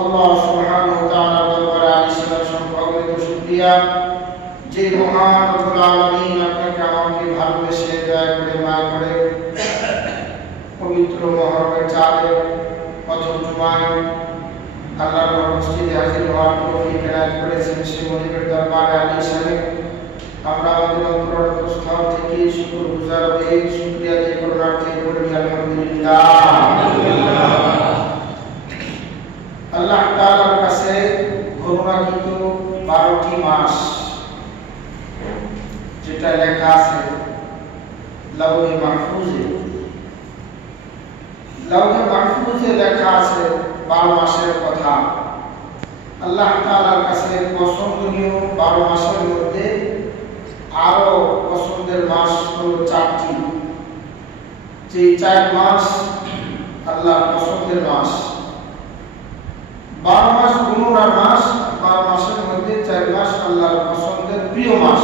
আল্লাহ সুবহানাহু ওয়া তাআলার দরবারে আলিশান সম্পর্কিত শুকরিয়া যে মহান রব্বুল আলামিন আপনাকে আমাকে ভালোবেসে দয়া করে মায়া করে পবিত্র মুহররমের চাঁদে প্রথম জুমায় আল্লাহর মসজিদে হাজির হওয়ার তৌফিক এনায়েত করেছেন সেই মনিবের দরবারে আলিশানে আমরা আমাদের অন্তরস্থল থেকে শুকরগুজার হয়ে শুকরিয়া আদায় করতে করি আলহামদুলিল্লাহ। আল্লাহ তাআলার কাছে গণনাকৃত 12টি মাস যেটা লেখা আছে লাউহে মাহফুজে লেখা আছে 12 মাসের কথা। আল্লাহ তাআলার কাছে পছন্দনীয় 12 মাসের মধ্যে আরো পছন্দের মাস হলো 4টি, যে 4 মাস আল্লাহর পছন্দের মাস। 12 মাস গুণার মাস, 12 মাসের মধ্যে 4 মাস আল্লাহর পছন্দের প্রিয় মাস।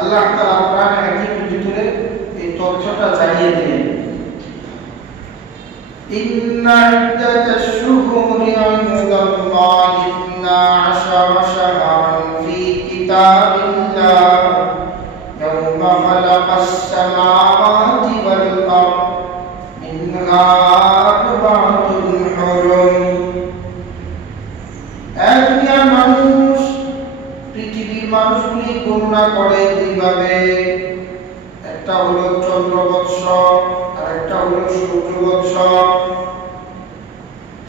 আল্লাহ তাআলা কোরআনে হাকিমের ভিতরে এই তথ্যটা জানিয়ে দিলেন। ইন্না ইদ্দাতাশ শুহুরি ইনদাল্লাহি 12 শাহরান ফি কিতাবিল্লাহ ইয়াওমা খালাকাস সামাওয়াতি ওয়াল আরদ মিনহা আরবা'তুন হুরুম। দুনিয়ার মানুষ, পৃথিবীর মানুষগুলি গণনা করে দুইভাবে, একটা হলো চন্দ্র বৎসর আর একটা হলো সূর্য বৎসর।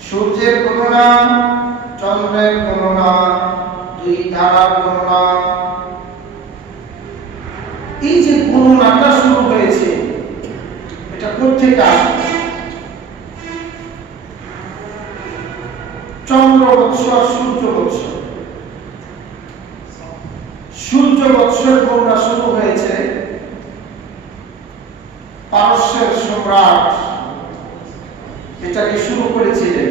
সূর্যের গণনা, চন্দ্রের গণনা, দুই ধারার গণনা। এই যে গণনাটা শুরু হয়েছে এটা কোথেকে আসে? চন্দ্র বৎসর, সূর্য বৎসর। সূর্য বৎসর গণনা শুরু হয়েছে পারস্যের সম্রাট, এটাকে শুরু করেছিলেন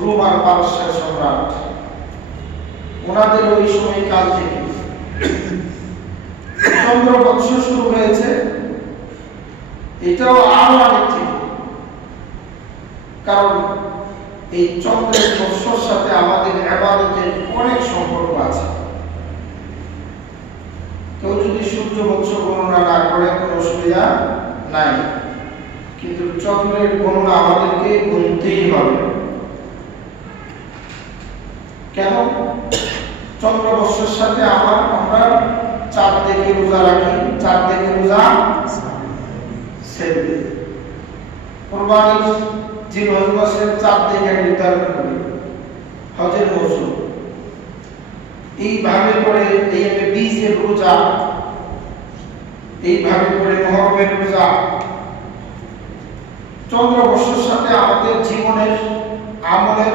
রোম আর পারস্যের সম্রাট, ওনাদের ওই সময়কাল থেকে চন্দ্র বৎসর শুরু হয়েছে। এটাও আরো আগের থেকে, কারণ এই চন্দ্রের বৎসর সাথে আমাদের ইবাদতের অনেক সম্পর্ক আছে। কেউ যদি সূর্য বৎসর গণনা না করে কোনো অসুবিধা নাই, কিন্তু চন্দ্রের গণনা আমাদেরকে গুনতেই হবে। কেন? চন্দ্র বৎসরের সাথে আমরা চাঁদ দেখে রোজা রাখি, চাঁদ দেখে রোজা ছেড়ে দিই। কুরবানির জিল হজ মাসের চাঁদ দেখে নির্ধারণ করি, হজের মৌসুম। এইভাবে করে বীজের রোজা, এইভাবে করে মুহররমের রোজা। চন্দ্র বৎসরের সাথে আমাদের জীবনের আমলের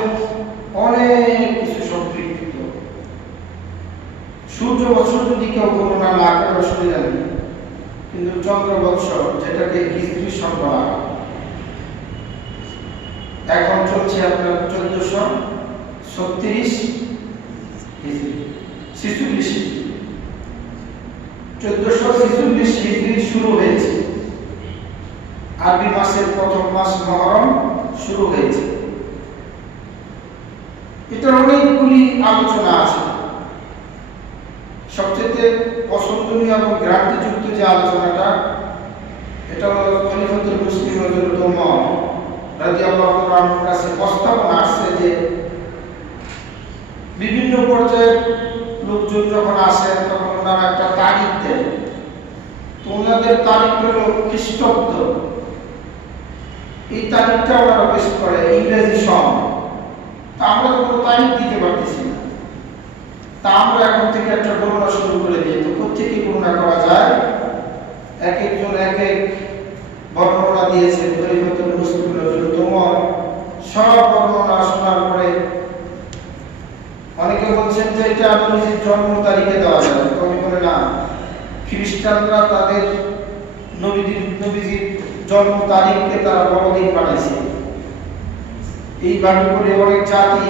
অনেক কিছু সম্পৃক্ত। সূর্য বৎসর যদি কেউ গণনা না করে অসুবিধা নেই, কিন্তু চন্দ্র বৎসর, যেটাকে হিজরি সন বলা হয়, এখন চলছে আপনার 1436 হিজরি, 1446 হিজরি শুরু হয়েছে। আরবি মাসের প্রথম মাস মুহররম শুরু হয়েছে। এটার অনেকগুলি আলোচনা আছে। সবচেয়ে পছন্দনীয় এবং গ্রান্তিযুক্ত যে আলোচনাটা, এটা হলো খলিফাতুল মুসলিম হযরত ওমর রাদিয়াল্লাহু আনহুর কাছে প্রস্তাবনা আসছে যে বিভিন্ন পর্যায়ে লোকজন যখন আসে তখন ওনারা একটা তারিখ দেন। তো ওনাদের তারিখ হলো খ্রিস্টাব্দ। এই তারিখটা ওনারা পেশ করে ইংরেজি সন। তা আমরা তো কোনো তারিখ দিতে পারতেছি না, তা আমরা এখন থেকে একটা গণনা শুরু করে দিই। তো কোথেকে গণনা করা যায়? এক একজন এক এক বর্ণনা দিয়েছে। খলিফাতুল মুসলিম হযরত ওমর সব বর্ণনা শোনার পরে অনেকে বলছেন যে এটা নবীর জন্ম তারিখে দেওয়া যাবে। কবি বলে না, খ্রিস্টানরা তাদের নবীজির জন্ম তারিখকে তারা বড়দিন বানাইছে। এইভাবে করে অনেক জাতি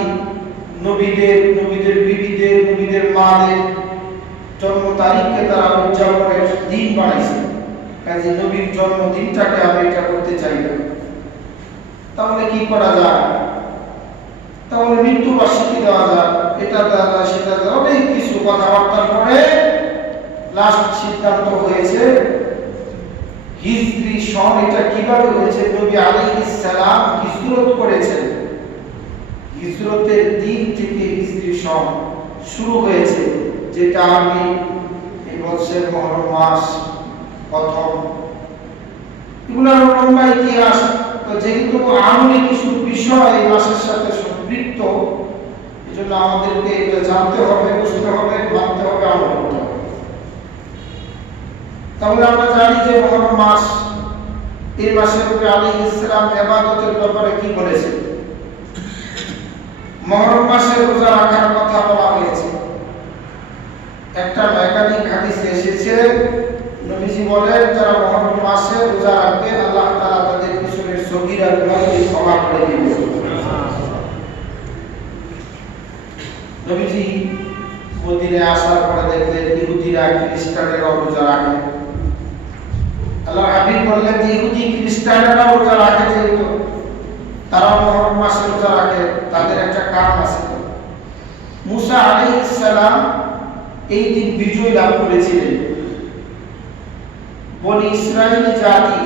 নবীদের বিবিদের, নবীদের মাদের জন্ম তারিখকে তারা উদযাপনের দিন বানাইছে। কাজে নবীর জন্মদিনটাকে আমি এটা করতে চাই না। তাহলে কি করা যায়? তাহলে মৃত্যুবার্ষিকী দেওয়া যায়, এটা দেওয়া যায়, সেটা দেওয়া, অনেক কিছু কথাবার্তার পরে লাস্ট সিদ্ধান্ত হয়েছে হিজরি সন। এটা কিভাবে হয়েছে? নবী আলাইহিস সালাম হিজরত করেছেন, হিজরতের দিন থেকে হিজরি সন শুরু হয়েছে, যেটা আমি এই বছরের মহরম মাস প্রথম। এগুলোর লম্বা ইতিহাস। তো যেহেতু আমলি কিছু বিষয় এই মাসের সাথে সম্পৃক্ত, এজন্য আমাদেরকে এটা জানতে হবে, বুঝতে হবে, মানতে হবে, আমল করতে হবে। তাহলে আমরা জানি যে মহরম মাস, এই মাসের নবী আলাইহিস সালাম ইবাদতের ব্যাপারে কি বলেছেন? মহরম মাসে রোজা রাখার কথা বলা হয়েছে। একটা একাধিক হাদিসে এসেছে, নবীজি বলেন যারা মহরম মাসে রোজা রাখবে আল্লাহ তাআলা তাদের পিছনের সগীরা গুনাহকে ক্ষমা করে দিবেন। নবীজি মদিনায় আসার পরে দেখলেন ইহুদিরা খ্রিস্টানেরা রোজা রাখে। আল্লাহ হাবিব বললেন যে ইহুদি খ্রিস্টানেরা রোজা রাখে, যেহেতু তারা মহরম মাসে রোজা রাখে, তাদের একটা কারণ আছে। মুসা আলাইহিস সালাম এই দিন বিজয় লাভ করেছিলেন। বনি ইসরাইল জাতি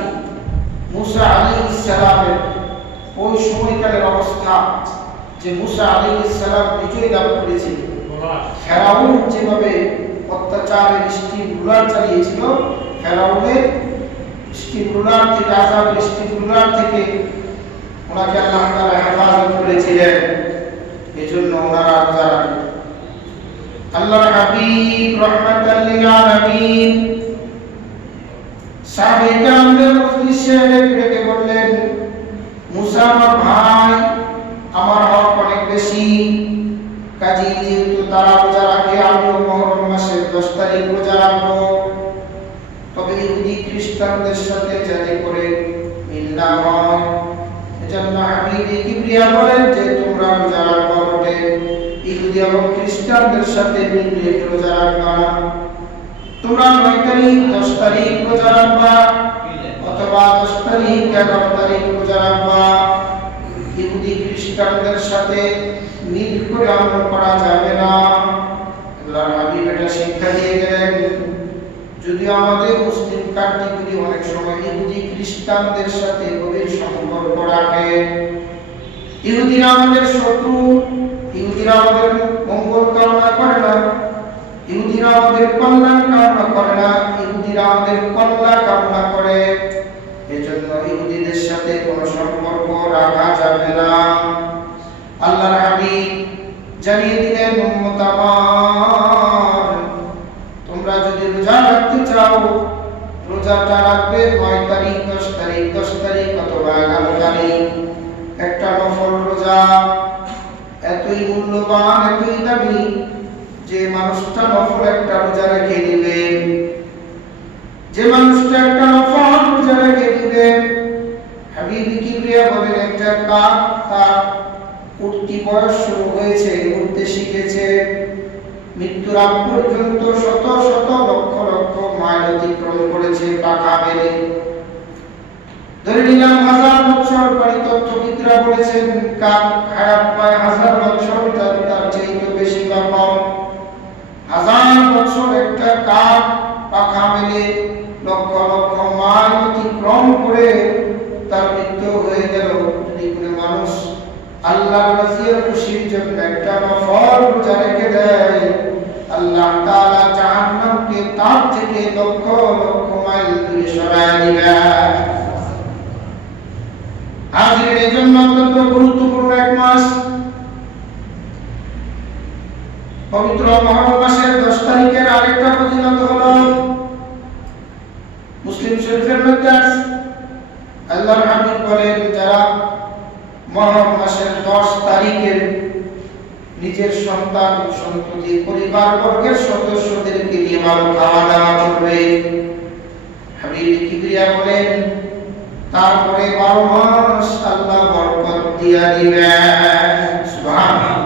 মুসা আলাইহিস সালামের ওই সময়কালের অবস্থা যে মুসা আলাইহিস সালাম বিজয় লাভ করেছিলেন। ফেরাউন যেভাবে অত্যাচারের স্টিম রুলার চালিয়েছিল, ফেরাউনের স্টিম রুলার থেকে, আযাবের স্টিম রুলার থেকে ওনাকে আল্লাহ তাআলা হেফাজত করেছিলেন। এজন্য ওনারা রোজা রাখেন। আল্লাহর হাবিব রাহমাতাল লিল আলামিন সাহাবায়ে কেরামদের মজলিসে ডেকে বললেন, মুসা আমার ভাই, আমার হক অনেক বেশি, কাজী যেহেতু তারা রোজা রাখে, আমিও মহরম মাসের 10 তারিখ রোজা রাখবো। তবে ইহুদি খ্রিস্টানদের সাথে যাতে করে মিল না হয়, এজন্য হাবিব কিবরিয়া বলেন যে তোমরা রোজা রাখবা বটে, ইহুদি এবং খ্রিস্টানদের সাথে মিল রেখে রোজা রাখবা না। তোমরা 9 তারিখ 10 তারিখ রোজা রাখবা, অথবা 10 তারিখ 11 তারিখ রোজা রাখবা। ইহুদি খ্রিস্টানদের সাথে মিল করে আমল করা যাবে না। আল্লাহর হাবিব এটা শিক্ষা দিয়ে গেলেন। যদি আমাদের মুসলিম কান্ট্রিগুলি অনেক সময় ইহুদি খ্রিস্টানদের সাথে গভীর সম্পর্ক রাখে, ইহুদিরা আমাদের শত্রু, ইহুদিরা আমাদের মঙ্গল কামনা করে না, ইহুদিরা আমাদের কল্যাণ কামনা করে না, ইহুদিরা আমাদের কল্যাণ কামনা করে। এজন্য ইহুদিদের সাথে কোনো সম্পর্ক রাখা যাবে না। আল্লাহর হাবিব জানিয়ে দিলেন, উম্মত আমার, তোমরা যদি রোজা রাখতে চাও, রোজাটা রাখবে 9 তারিখ 10 তারিখ 10 তারিখ অথবা 11 তারিখ। একটা নফল রোজা এতই মূল্যবান, এতই দামি যে মানুষটা নফল একটা রোজা রেখে দিবে, যে মানুষটা একটা নফল রোজা রেখে দিবে, হাবিব কিবরিয়া বলেন একটা কাক তার উঠতি বয়স শুরু হয়েছে, উঠতে শিখেছে, মৃত্যুর আগ পর্যন্ত শত শত লক্ষ লক্ষ মাইল অতিক্রম করেছে পাখা মেলে। ধরে নিলাম 1000 বছর, পরিতত্ত্ববিদরা বলেছেন কাক হায়াত পায় 1000 বছর, তার চেয়ে বেশি বা কম। 1000 বছর একটা কাক পাখা মেলে লক্ষ লক্ষ মাইল অতিক্রম করে তার মৃত্যু হয়ে গেল। যদি কোনো মানুষ আল্লাহর রাজিয়ার খুশির জন্য একটা নফল রোজা রেখে দেয়, আল্লাহ তাআলা জাহান্নামকে তার থেকে লক্ষ লক্ষ মাইল দূরে সরায় দিবেন। হাজিরের এই জন্য অত্যন্ত গুরুত্বপূর্ণ এক মাস। পবিত্র মহরম মাসের 10 তারিখের আরেকটা ফজিলত হলো, মুসলিম শরীফের মধ্যে আছে, আল্লাহর হাবিব বলেন যারা মহরম মাসের 10 তারিখের নিজের সন্তান সন্ততি পরিবার বর্গের সদস্যদেরকে নিয়ে ভালো খাওয়া দাওয়া করবে, হাবিব কিবরিয়া বলেন তারপরে 12 মাস আল্লাহ বরকত দিয়া দিবেন। সুবহানাল্লাহ।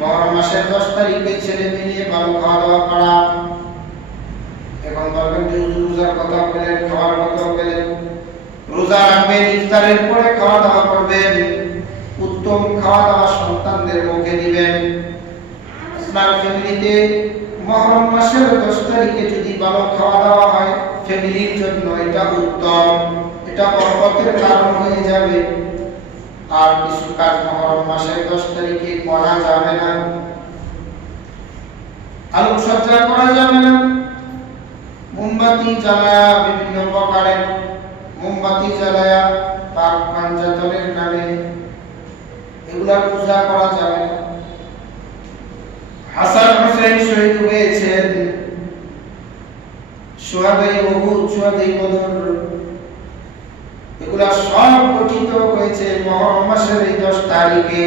মহরম মাসের 10 তারিখে ছেলে মেয়ে নিয়ে ভালো খাওয়া দাওয়া করা। এখন বলবেন যে রোজার কথা বলেন, খাওয়ার কথা বলেন, রোজা রাখবেন, ইফতারের পরে খাওয়া দাওয়া করবেন, উত্তম খাওয়া দাওয়া সন্তানদের মুখে দিবেন। আপনার ফ্যামিলিতে মুহররম মাসের 10 তারিখে যদি ভালো খাওয়া দাওয়া হয় ফ্যামিলির জন্য এটা উত্তম, এটা বরকতের কারণ হয়ে যাবে। আর কিছু কাজ মুহররম মাসের 10 তারিখে করা যাবে না। আলোকসজ্জা করা যাবে না, মোমবাতি জ্বালায়া, বিভিন্ন প্রকারের মোমবাতি জ্বালায়া পাক পাঞ্জাতনের নামে এগুলা পূজা করা যাবে না। হাসান হোসেন শহীদ হয়েছেন, শুহাদায়ে উহুদ, শুহাদায়ে বদর, এগুলা সব গঠিত হয়েছে মুহররম মাসের এই 10 তারিখে।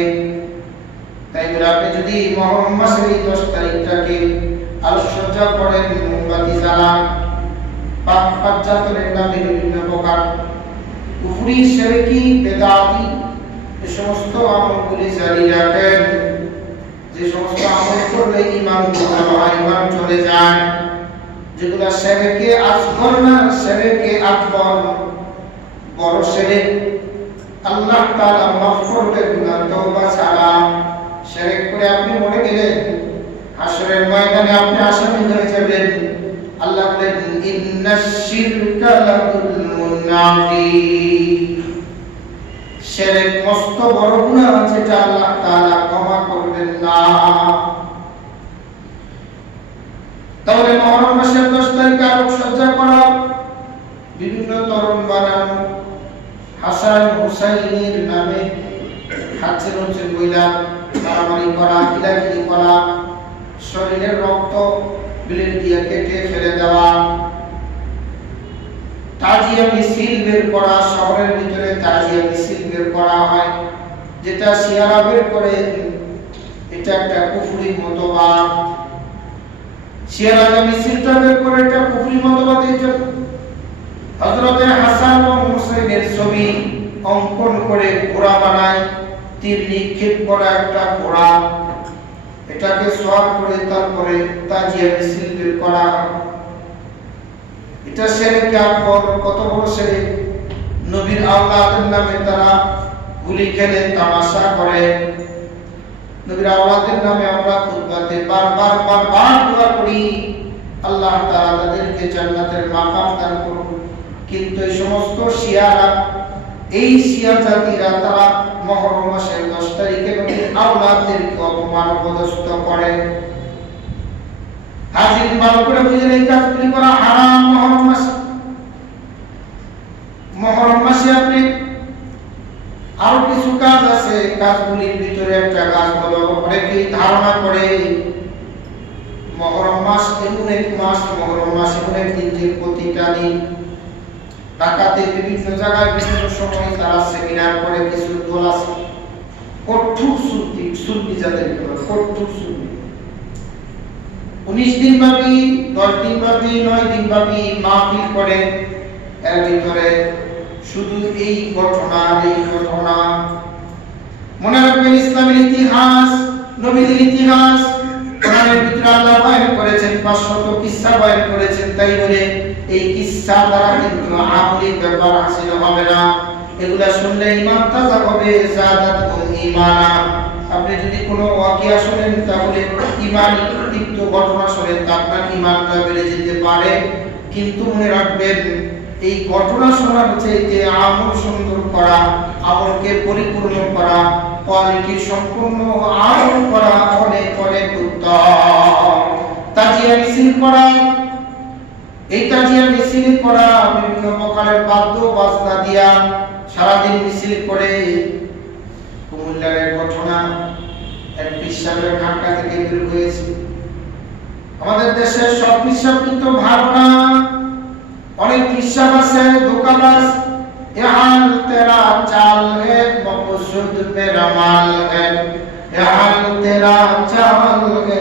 তাই বলে আপনি যদি মুহররম মাসের এই 10 তারিখটাকে আলোকসজ্জা করেন, মোমবাতি জ্বালান, পাক পাঞ্জাতনের নামে বিভিন্ন প্রকার কুফরি, শিরকি, বেদাতি এই সমস্ত আমলগুলি জারি রাখেন, যে সমস্ত আমল করলে ঈমান ইমান চলে যায়, যেগুলা শিরকে আসগর না, শিরকে আকবর, বড় শিরক, আল্লাহ তাআলা মাফ করবেন না তওবা ছাড়া। শিরক করে আপনি মরে গেলেন, হাসরের ময়দানে আপনি আসামি হয়ে যাবেন। আল্লাহ বলেন ইন্নাশ শিরকা লাযুলমুন আযীম, শিরক মস্ত বড় গুনাহ, যেটা আল্লাহ তাআলা ক্ষমা করবেন না। তাহলে মুহররম মাসের 10 তারিখে আলোকসজ্জা করা, বিভিন্ন তরুণ বানানো, হাসান হুসাইনের নামে হাজ্জের হচ্ছে মহিলা মারামারি করা, কিলাকিলি করা, শরীরের রক্ত বিলের দিয়ে কেটে ফেলে দেওয়া, তাজিয়া মিছিল বের করা, শহরের ভিতরে তাজিয়া মিছিল বের করা হয়, যেটা শিয়ারা বের করে, এটা একটা কুফরি মতবাদ। শিয়ারা যে মিছিলটা বের করে এটা কুফরি মতবাদ। এই জন্য হযরতে হাসান ও হুসাইনের ছবি অঙ্কন করে ঘোড়া বানায়, তীর নিক্ষেপ করা একটা ঘোড়া, এটাকে সওয়ার করে তারপরে তাজিয়া মিছিল বের করা, এটা শিরক আকবর। কত বড় শিরক! নবীর আওলাদের নামে তারা গুলি খেলে, তামাশা করে। নবীর আওলাদের নামে আমরা খুতবাতে বারবার দোয়া করি, আল্লাহ তাআলা তাদেরকে জান্নাতের মাকাম দান করুন। কিন্তু এই সমস্ত শিয়ারা, এই শিয়া জাতিরা, তারা মুহররম মাসের 10 তারিখে নবীর আওলাদদেরকে অপমান অপদস্থ করে। হাজির ভালো করে বুঝলেন, এই কাজগুলি করা হারাম। মুহররম মাসে আপনি আরো কিছু কাজ আছে, কাজগুলির ভিতরে একটা কাজ হলো, অনেকেই ধারণা করে মুহররম মাস এমন এক মাস, মুহররম মাস এমন এক দিন যে প্রতিটা দিন ঢাকাতে বিভিন্ন জায়গায় বিভিন্ন সময় তারা সেমিনার করে, কিছু দল আছে কঠোর সুন্নি যাদেরকে বলে কঠোর সুন্নি, 19 দিন ব্যাপী, 10 দিন ব্যাপী, 9 দিন ব্যাপী মাহফিল করে। এর ভিতরে শুধু এই ঘটনা মনে রাখবেন, ইসলামের ইতিহাস, নবীদের ইতিহাস, কোরআনের ভিতরে আল্লাহ বয়ান করেছেন, 500 কিসসা বয়ান করেছেন। তাই বলে এই কিসসা দ্বারা কিন্তু আমলি ব্যাপার হাসিল হবে না। এগুলা শুনলে ঈমান তাজা হবে, জাদাতুল ঈমানা। আপনি যদি কোনো ওয়াকিয়া শুনেন, তাহলে ঈমানি তিক্ত ঘটনা শুনেন, তা আপনার ঈমানটা বেড়ে যেতে পারে। কিন্তু মনে রাখবেন, এই ঘটনা শোনার চাইতে আমল সুন্দর করা, আমলকে পরিপূর্ণ করা, কোয়ালিটি সম্পূর্ণ আমল করা অনেক অনেক উত্তম। তাজিয়া মিছিল করা, এই তাজিয়া মিছিল করা বিভিন্ন প্রকারের বাদ্য বাজনা দিয়া সারাদিন মিছিল করে। কুমিল্লার ঘটনা, এক পিসাবের ঢাকা থেকে বের হয়েছে। আমাদের দেশের সব পিসাব কিন্তু ভালো না, অনেক পিসাব আছে ধোঁকাবাজ। এ হাল তেরা চাল হে মকসুদ মেরা মাল হে, এ হাল তেরা চাল হে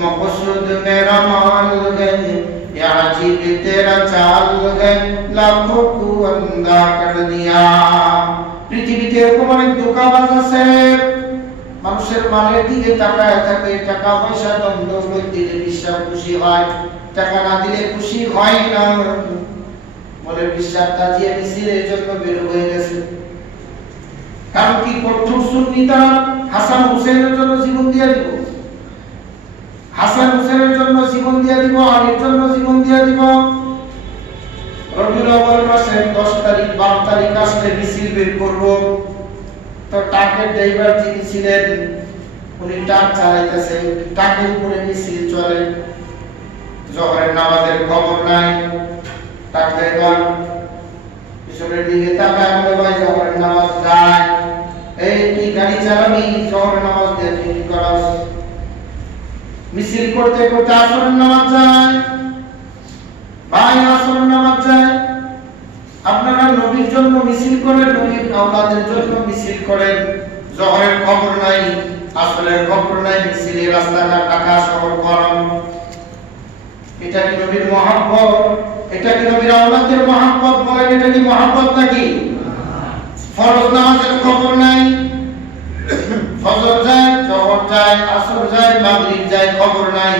মকসুদ মেরা মাল হে, এ আजीब তেরা চাল হে লাখো কো আন্দা কর দিয়া। পৃথিবীতে এরকম অনেক ধোঁকাবাজ আছে, মানুষের মালের দিকে তাকায় থাকে, টাকা পয়সা দ্বন্দ্ব দিলে বিশ্বাস খুশি হয়, টাকা না দিলে খুশি হয় না। বলে বিশ্বাস তাজিয়া মিছিল এই জন্য বের হয়ে গেছে। কারণ কি কঠোর সুন্নিতা হাসান হুসেনের জন্য জীবন দিয়ে দিব, হাসান হুসেনের জন্য জীবন দিয়ে দিব, আলীর জন্য জীবন দিয়ে দিব। রবিউল আউয়াল মাসের 10 তারিখ 12 তারিখ আসলে মিছিল বের করব। তো ট্রাকের ড্রাইভার যিনি ছিলেন উনি ট্রাক চালাইতেছে, ট্রাকের উপরে মিছিল চলে। জোহরের নামাজের খবর নাই, ট্রাক ড্রাইভার পিছনের দিকে তাকায় বলে ভাই জোহরের নামাজ যায়, এই তুই গাড়ি চালাবি জোহরের নামাজ দিয়ে তুই কি করাস? মিছিল করতে করতে আসরের নামাজ যায়, ভাই আসরের নামাজ যায়। আপনারা নবীর জন্য মিছিল করেন, নবীর আওলাদের জন্য মিছিল করেন, জোহরের খবর নাই, আসরের খবর নাই, মিছিলের রাস্তাঘাট ঢাকা শহর গরম। এটা কি নবীর মহব্বত? এটা কি নবীর আওলাদের মহব্বত? বলেন এটা কি মহব্বত নাকি? ফরজ নামাজের খবর নাই, ফজর যায়, জোহর যায়, আসর যায়, মাগরিব যায়, খবর নাই।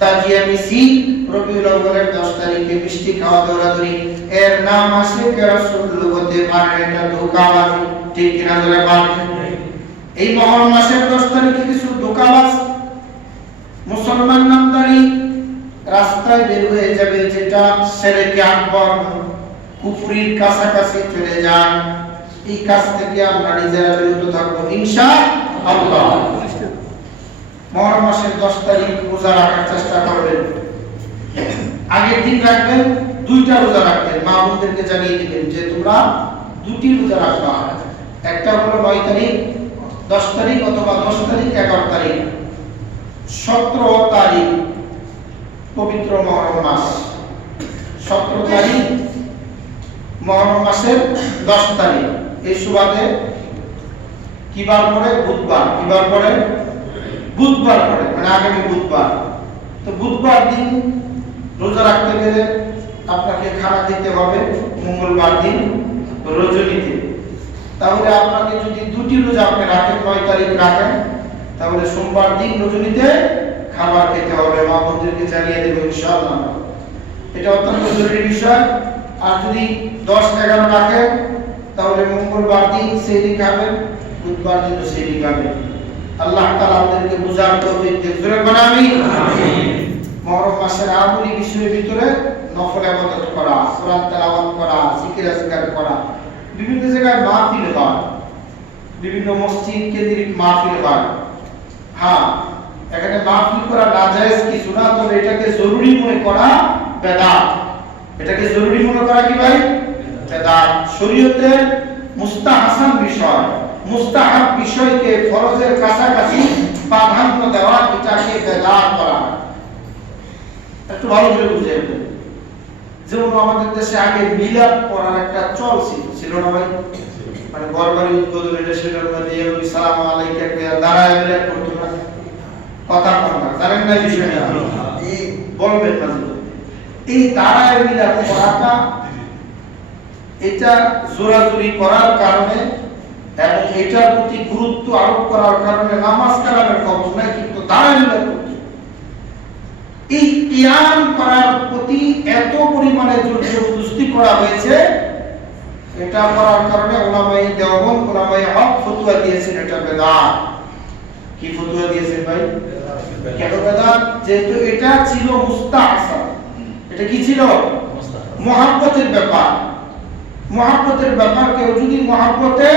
তাজিয়া মিছিল রবিউল আউয়ালের 10 তারিখে মিষ্টি খাওয়া দৌড়াদৌড়ি, এর নাম আশিক রাসূল হতে পারে, এটা ধোঁকাবাজি। ঠিক কিনা ধরে বলেন? এই মহরম মাসের 10 তারিখে কিছু ধোঁকাবাজ মুসলমান নামদারি রাস্তায় বের হয়ে যাবে, যেটা শিরকে আকবর, কুফরির কাছাকাছি চলে যান। এই কাজ থেকে আমরা নিজেরা বিরত থাকবো ইনশাআল্লাহ। মহরম মাসের 10 তারিখ রোজা রাখার চেষ্টা করবেন। আগের দিন রাখবেন, 2টা রোজা রাখবেন। মা বোনদেরকে জানিয়ে দিবেন যে তোমরা 2টি রোজা রাখবা। একটা হলো 9 তারিখ 10 তারিখ অথবা 10 তারিখ 11 তারিখ। 17 তারিখ পবিত্র মহরম মাস, 17 তারিখ মহরম মাসের 10 তারিখ। এই সুবাদে কিবার পরে? বুধবার। কিবার পরে? বুধবার পরে, মানে আগামী বুধবার। তো বুধবার দিন রোজা রাখতে গেলে আপনাকে খানা দিতে হবে মঙ্গলবার দিন রজনীতে। তাহলে আপনাকে যদি 2টি রোজা আপনি রাখেন, 9 তারিখ রাখেন, তাহলে সোমবার দিন রজনীতে খাবার খেতে হবে। মা বোনদেরকে জানিয়ে দেব ইনশাআল্লাহ। এটা অত্যন্ত জরুরি বিষয়। আর যদি 10-11 রাখেন তাহলে মঙ্গলবার দিন সেহরি খাবেন, বুধবার দিন সেহরি খাবেন। আল্লাহ তাআলা আমাদেরকে বুঝার তৌফিক দেন। জোরে বলেন আমিন। মহরম মাসের আমলি বিষয়ের ভিতরে নফল ইবাদত করা, কোরআন তেলাওয়াত করা, জিকির আজকার করা, বিভিন্ন জায়গায় মাহফিল হয়, বিভিন্ন মসজিদ কেন্দ্রিক মাহফিল হয়। হ্যাঁ, এখানে মাহফিল করা নাজায়েজ কিছু না, তবে এটাকে জরুরি মনে করা বেদাত। এটাকে জরুরি মনে করা কি ভাই? বেদাত। শরীয়তের মুস্তাহাসান বিষয়, মুস্তাহাব বিষয়কে ফরজের কাছাকাছি প্রাধান্য দেওয়া, এটাকে বেদাত করা। একটু ভালো করে বুঝে নেবেন। যেমন আমাদের দেশে আগে মিলাদ পড়ার একটা চল ছিল না ভাই? মানে গরবারি উদ্বোধন এটা সেটার মধ্যে নবী সালাম আলাইকা দাঁড়ায় মিলাদ করতো না, কথা বল না, জানেন না বিষয়টা? এই বলবেন না, এই দাঁড়ায় মিলাদ পড়াটা এটা জোরাজুরি করার কারণে এবং এটার প্রতি গুরুত্ব আরোপ করার কারণে নামাজ কালামের খবর নাই, কিন্তু দাঁড়ায় মিলাদ করতো। এই কিয়াম করার প্রতি এত পরিমাণে জোরজবরদস্তি করা হয়েছে, এটা করার কারণে উলামায়ে দেওবন্দ, উলামায়ে হক ফতোয়া দিয়েছেন এটা বেদাত। কি ফতোয়া দিয়েছেন ভাই? কেন বেদাত? যেহেতু এটা ছিল মুস্তাহসান। এটা কি ছিল? মুহাব্বতের ব্যাপার। মুহাব্বতের ব্যাপার। কেউ যদি মুহাব্বতে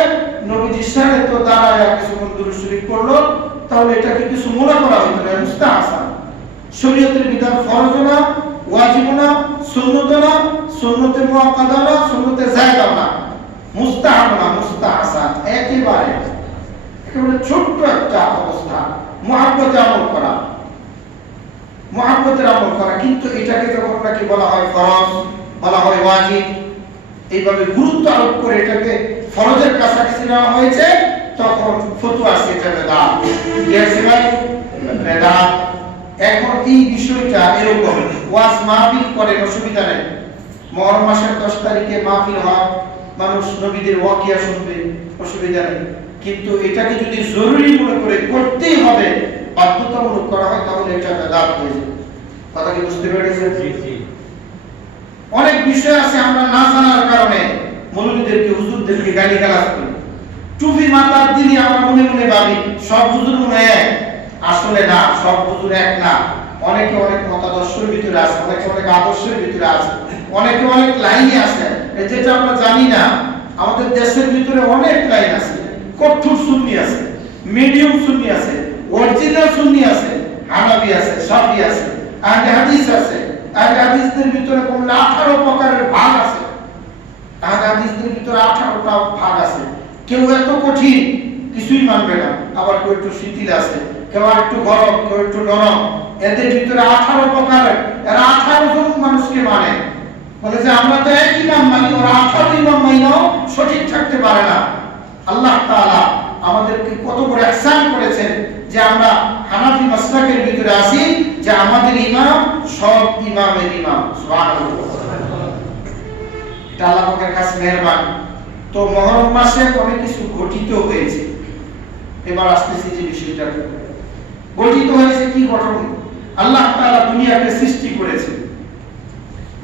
নবীজির সাথে তো দাঁড়ায় কিছুক্ষণ দুরূদ শরীফ পড়লো, তাহলে এটাকে কিছু মনে করা হতো না, মুস্তাহসান। শরীয়তের বিধান ফরজ না, ওয়াজিব না, সুন্নত না, সুন্নতে মুআক্কাদা না, সুন্নতে জায়েদা না, মুস্তাহাব না, মুস্তাহসান। একেবারে ছোট্ট একটা অবস্থা, মুহাব্বতে আমল করা, মুহাব্বতের আমল করা। কিন্তু এটাকে যখন নাকি বলা হয় ফরজ, বলা হয় ওয়াজিব, এইভাবে গুরুত্ব আরোপ করে এটাকে ফরজের কাছাকাছি নেওয়া হয়েছে, তখন ফতোয়া আসছে এটা বেদাত। কি আছে ভাই? বেদাত। এখন এই বিষয়টা এরকম, ওয়াজ মাহফিল করেন, অসুবিধা নেই। মুহররম মাসের 10 তারিখে মাহফিল হয়, মানুষ নবীদের ওয়াকিয়া শুনবে, অসুবিধা নেই। কিন্তু এটাকে যদি জরুরি মনে করে করতেই হবে, বাধ্যতামূলক করা হয়, তাহলে এটা বেদাত হয়ে যায়। কথা কি বুঝতে পেরেছেন? জি জি। অনেক বিষয় আছে আমরা না জানার কারণে মৌলবীদেরকে হুজুরদেরকে গালিগালাজ করি। টুপি মাথার দিলে আমরা মনে মনে ভাবি সব হুজুর মনে এক, আসলে না, সব হুজুর এক না। অনেকে অনেক মতাদর্শের ভিতরে আছে, অনেকে অনেক আদর্শের ভিতরে আছে, অনেকে অনেক লাইনে আছে যেটা আমরা জানি না। আমাদের দেশের ভিতরে অনেক লাইন আছে, কঠোর সুন্নি আছে, মিডিয়াম সুন্নি আছে, অরিজিনাল সুন্নি আছে, হানাফি আছে, শাফি আছে, আহলে হাদিস আছে। আহলে হাদিসদের ভিতরে কোন 18 প্রকারের ভাগ আছে। আহলে হাদিসদের ভিতরে 18টা ভাগ আছে। কেউ এত কঠিন কিছুই মানবে না, আবার কেউ একটু শিথিল আছে, কেউ একটু গরম, কেউ একটু নরম। এদের ভিতরে 18 প্রকারের, এরা 18 জন মানুষকে মানে। বলে যে আমরা তো এক ইমাম মানি, ওরা 18 ইমাম মাইনাও সঠিক থাকতে পারে না। আল্লাহ তাআলা আমাদেরকে কত বড় ihsan করেছেন যে আমরা হানাফি মাসলাকের ভিতরে আছি, যে আমাদের ইমাম সব ইমামের ইমাম। সুবহানাল্লাহ, এটা আল্লাহ পাকের কাছে মেহেরবান। তো মুহররম মাসে অনেক কিছু ঘটিত হয়েছে। এবার আসতেছি যে বিষয়টা ঘটিত হয়েছে, কি ঘটনা? আল্লাহ তাআলা দুনিয়াকে সৃষ্টি করেছেন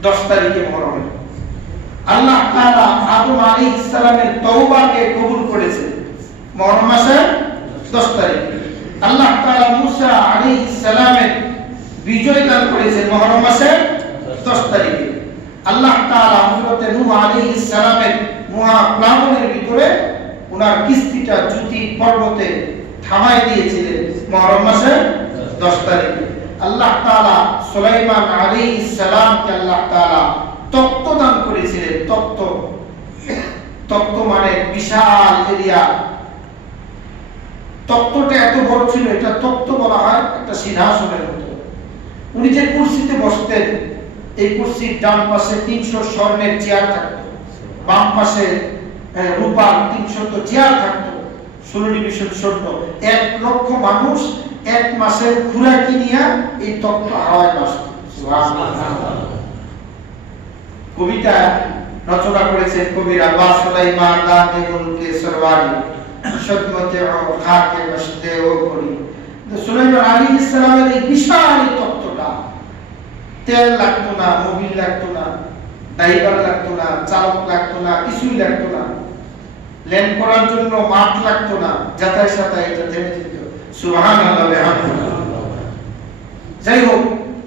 10 তারিখে মুহররমে। আল্লাহ তাআলা আদম আলাইহিস সালামের তওবাকে কবুল করেছেন মুহররম মাসের 10 তারিখে। আল্লাহ তাআলা মুসা আলাইহিস সালামের বিজয় দান করেছেন মুহররম মাসের 10 তারিখে। আল্লাহ তাআলা হযরত নূহ আলাইহিস সালামের মহাপ্লাবনের ভিতরে ওনার কিস্তিটা জ্যোতি পর্বতে থামায় দিয়েছিলেন মুহররম মাসের 10 তারিখে। আল্লাহ তাআলা সুলাইমান আলাইহিস সালামকে আল্লাহ তাআলা তক্ত দান করেছিলেন। তক্ত মানে বিশাল এরিয়া। তক্তটা এত বড় ছিল, এটা তক্ত বলা হয় একটা সিংহাসনের মতো। উনি যে কুরসিতে বসতেন, এই কুরসির ডান পাশে 300 স্বর্ণের চেয়ার থাকতো, বাম পাশে রূপার 300 চেয়ার থাকতো, 16 ডিভিশন স্বর্ণ। 1 লক্ষ মানুষ এক মাসের খুরাকি নিয়ে এই তক্ত হাওয়ায় বাসত। সুবহানাল্লাহ। কবিতা রচনা করেছেন কবি আব্বাস সুলাইমান দাতে মুলকে সরওয়ারি খদমতে ও খাকে বসতে ও করি। তো সুলাইমান আলাইহিস সালামের এই বিশাল তত্ত্বটা, তেল লাগতো না, মোবিল লাগতো না, ড্রাইভার লাগতো না, চালক লাগতো না, কিছুই লাগতো না, ল্যান্ড করার জন্য মাঠ লাগতো না, যাতায়াত সাতায় এটা থেমে যেত। সুবহানাল্লাহ বিহামদিহি। যাই হোক,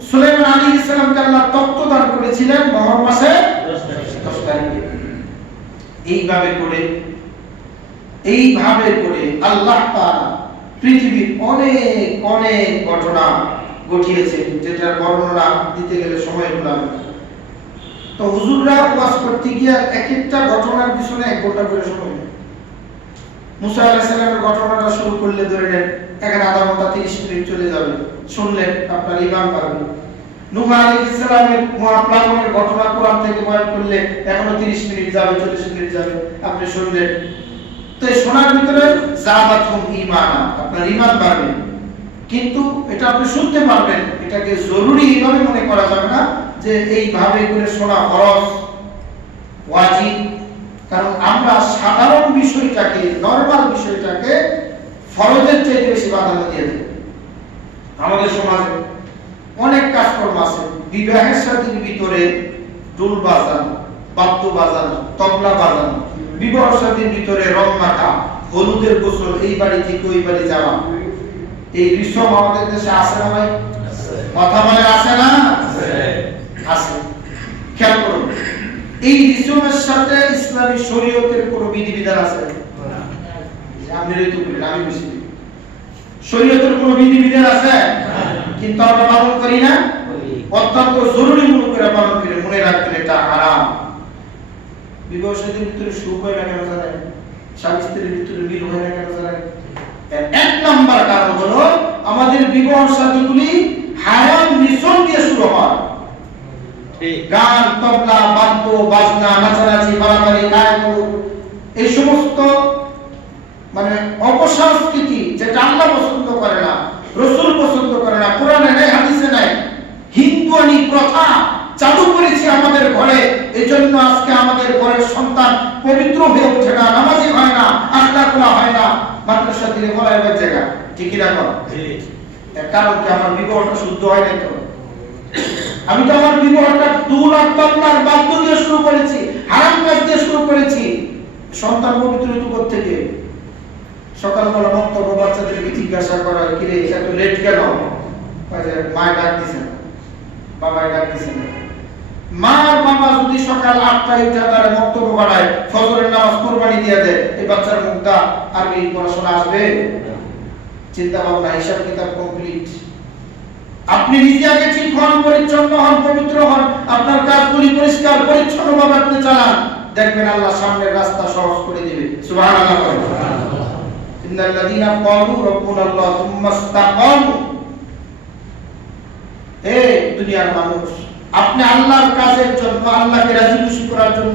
সুলাইমান আলাইহিস সালামকে আল্লাহ তত্ত্ব দান করেছিলেন মুহররম মাসের 10 তারিখে। এইভাবে করে আল্লাহ তাআলা পৃথিবীর অনেক অনেক ঘটনা ঘটিয়েছেন, যেটার বর্ণনা দিতে গেলে সময় লাগবে। তো হুজুররা ওয়াজ করতে গিয়ে এক একটা ঘটনার পিছনে 1 ঘন্টা করে সময় নেয়। মুসা আলাইহিস সালামের ঘটনাটা শুরু করলে ধরে নেন এখানে আধা ঘন্টা 30 মিনিট চলে যাবে, শুনলেন আপনার ঈমান বাড়বে। নূহ আলাইহিস সালামের মহাপ্লাবনের ঘটনা কোরআন থেকে বয়ান করলে এখনো 30 মিনিট যাবে, 40 মিনিট যাবে, আপনি শুনলেন। তো এই শোনার ভিতরে জাবাতুম ঈমানা, আপনার ঈমান বাড়বে। কিন্তু এটা আপনি শুনতে পারবেন, এটাকে জরুরি এইভাবে মনে করা যাবে না যে এইভাবে করে শোনা ফরজ ওয়াজিব। কারণ আমরা সাধারণ বিষয়টাকে, নরমাল বিষয়টাকে ফরজের চাইতে বেশি প্রাধান্য দিয়ে দিই। আমাদের সমাজে অনেক কাজকর্ম আছে, বিবাহের সাথে ভিতরে ঢোল বাজানো, বাদ্য বাজানো, তবলা বাজানো, বিবাহ সাথীর ভিতরে রং মাখা, হলুদের গোসল, এই বাড়ি থেকে ওই বাড়ি যাওয়া, এই রিসম আমাদের দেশে আছে না ভাই? কথা বলে আছে না? আছে। খেয়াল করুন, এই রিসমের সাথে ইসলামী শরীয়তের কোনো বিধিবিধান আছে? শরীয়তের কোনো বিধিবিধান আছে? কিন্তু আমরা পালন করি না, অত্যন্ত জরুরি মনে করে পালন করি। মনে রাখবেন এটা হারাম। বিবাহ সাথীর ভিতরে সুখ হয় না কেন জানেন? স্বামী স্ত্রীর ভিতরে মিল হয় না কেন জানেন? 1 নাম্বার কারণ হলো আমাদের বিবাহ সাথীগুলি হারাম মিশ্রণ দিয়ে শুরু হয়। গান, তবলা, বাদ্য, বাজনা, নাচানাচি, বাড়াবাড়ি, গায়ক, এই সমস্ত মানে অপসংস্কৃতি, যেটা আল্লাহ পছন্দ করে না, রাসূল পছন্দ করে না, কোরআনে নাই, হাদিসে নাই, হিন্দুয়ানি প্রথা চালু করেছে আমাদের ঘরে। এজন্য আজকে আমাদের ঘরের সন্তান পবিত্র হয়ে ওঠে না, নামাজি হয় না, আখলাকুল্লাহ হয় না, মাদ্রাসা দিলে বলার জায়গা ঠিক কি না? ঠিক। এর কারণ কি? আমার বিবাহটা শুদ্ধ হয় না তো। আমি তো আমার বিবাহটা দুলাখ তল্লার বাধ্য দিয়ে শুরু করেছি, হারাম কাজ দিয়ে শুরু করেছি। সন্তান পবিত্র ঋতু থেকে সকালবেলা বক্তব্য বাচ্চাদেরকে জিজ্ঞাসা করা, কিরে এত লেট কেন? মায় ডাক দিছে না, বাবায় ডাক দিছে না। মা আর বাবা যদি সকাল 8টায় উঠে তারা বক্তব্য বাড়ায়, ফজরের নামাজ কুরবানি দিয়ে দেয়, এই বাচ্চার মুখটা আরবি পড়াশোনা আসবে? চিন্তা ভাবনা, হিসাব কিতাব কমপ্লিট। আপনি নিজে আগে ঠিক হন, পরিচ্ছন্ন হন, পবিত্র হন, আপনার কাজগুলি পরিষ্কার পরিচ্ছন্নভাবে আপনি চালান, দেখবেন আল্লাহ সামনের রাস্তা সহজ করে দিবে। সুবহানাল্লাহ। ইন্নাল্লাযীনা ক্বালু রাব্বুনাল্লাহ সুম্মা ইসতাকামু। হে দুনিয়ার মানুষ, আপনি আল্লাহর কাজের জন্য, আল্লাহকে রাজি খুশি করার জন্য